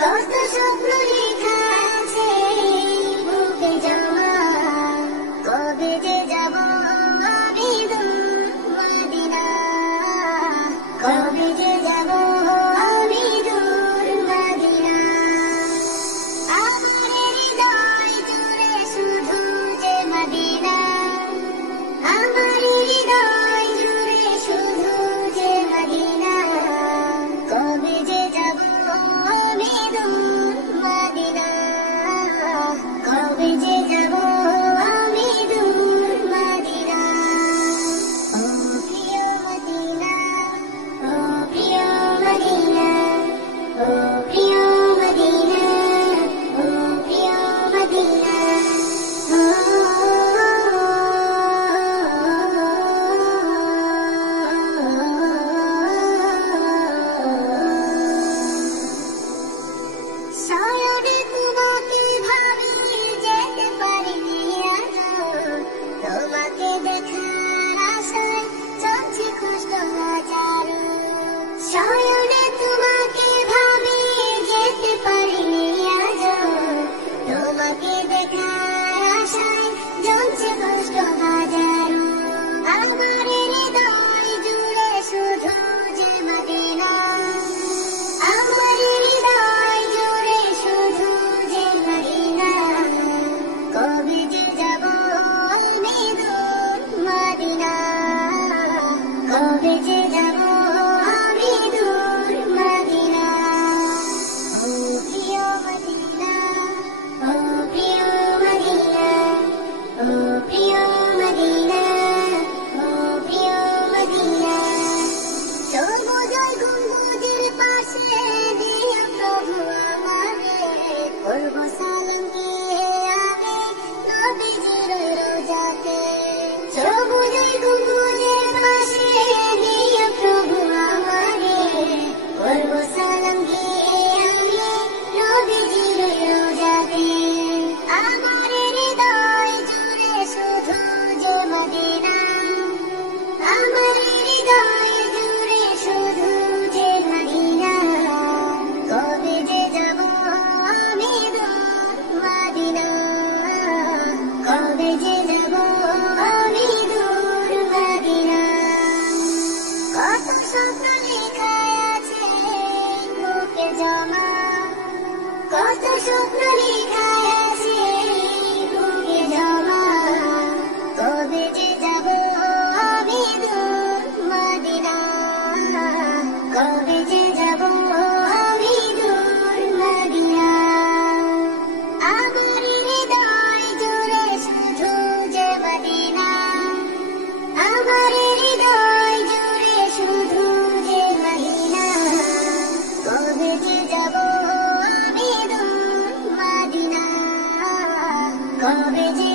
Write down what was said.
কত স্বপ্ন লেখা আছে বুকে জমা, কবে যে যাব আমি দূর মদিনা, কবে যে যাব আমি দূর মদিনা। আমার হৃদয় জুড়ে শুধু যে মদিনা, আমার হৃদয় জুড়ে শুধু যে মদিনা, কবে যে যাব আমি দূর মদিনা, কবে যে যাব আমি দূর মদিনা। ও প্রিয় মদিনা, ও প্রিয় মদিনা, ও প্রিয় মদিনা, ও প্রিয় মদিনা। শয়নে তোমাকে ভাবি যেতে পারিনি আজও, তোমাকে দেখার আশায় চলছে কষ্ট হাজারো। শয়নে তোমাকে ভাবি যেতে পারিনি আজও, তোমাকে দেখার আশায় জ্বলছে কষ্ট হাজারো। আমার হৃদয় জুড়ে শুধু যে মদিনা, আমার হৃদয় জুড়ে শুধু যে মদিনা, কবে যে যাব আমি দূর মদিনা, কবে যে যাব আমি দূর মদিনা। ও প্রিয় মদিনা, ও প্রিয় মদিনা, ও প্রিয় মদিনা, ও প্রিয় মদিনা। সবুজ গম্বুজের পাশে দিও প্রভু আমারে, করব সালাম গিয়ে আমি নবীজির রোজাতে। সবুজ গম্বুজের পাশে দিও প্রভু আমারে, করব সালাম গিয়ে আমি নবীজির রোজাতে। আমার হৃদয় জুড়ে শুধু যে মদিনা, আমার হৃদয় জুড়ে শুধু যে মদিনা, কবে যে যাব আমি দূর মদিনা, কবে যে যাব আমি দূর মদিনা। কত স্বপ্ন লেখা আছে বুকে জমা, কত স্বপ্ন লেখা আছে বুকে জমা, কবে যে যাব আমি দূর মদিনা, কবে যে যাব আমি দূর মদিনা। আমার হৃদয় জুড়ে শুধু যে মদিনা, আমার হৃদয় জুড়ে শুধু যে মদিনা, কবে যে যাব আমি দূর মদিনা, কবে যে